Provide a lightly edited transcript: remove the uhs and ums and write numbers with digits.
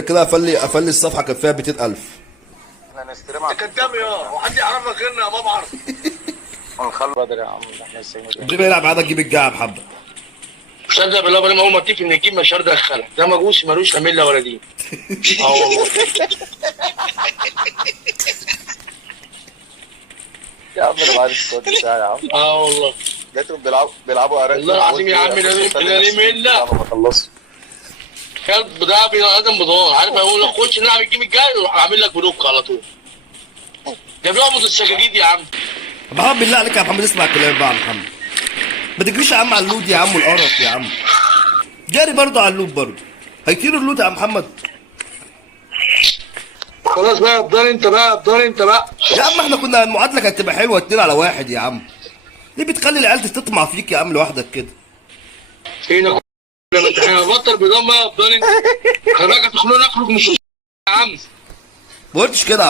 كده قفل لي الصفحه كان فيها 200,000. احنا نستلمها. انت كداب يا وحد يعرفك غيرنا يا بابا. ونخلي بدري يا عم، احنا نستلمها. جيب يلعب عادة تجيب الجعب حبه. صدق بالله ابراهيم اول ما تيجي نجيب مشار دخلك ده مجوس ملوش اميله ولا دين. اه والله. يا عم انا بعد الكود بتاعي يا عم. اه والله. لقيتهم بيلعبوا ارانب. والله العظيم يا عم لا ليه مله. ما خلصوا. كلب ده بني ادم بضان عارف اقول لك خش نلعب الجيم الجاي وراح عامل لك بلوك على طول. ده بيقبض السجاجيد يا عم. محمد بالله عليك يا محمد اسمع الكلام بقى يا محمد. ما تجريش يا عم على اللود يا عم والقرف يا عم. جاري برضه على اللود برضه. هيطير اللود يا محمد. خلاص بقى افضل انت بقى افضل انت بقى. يا عم احنا كنا المعادله كانت تبقى حلوه 2-1 يا عم. ليه بتخلي العيال تطمع فيك يا عم لوحدك كده؟ هنا لما انت هنبطل بضم بقى افضل انت. خلي بالك هتخلونا نخرج من يا عم. ما قلتش كده.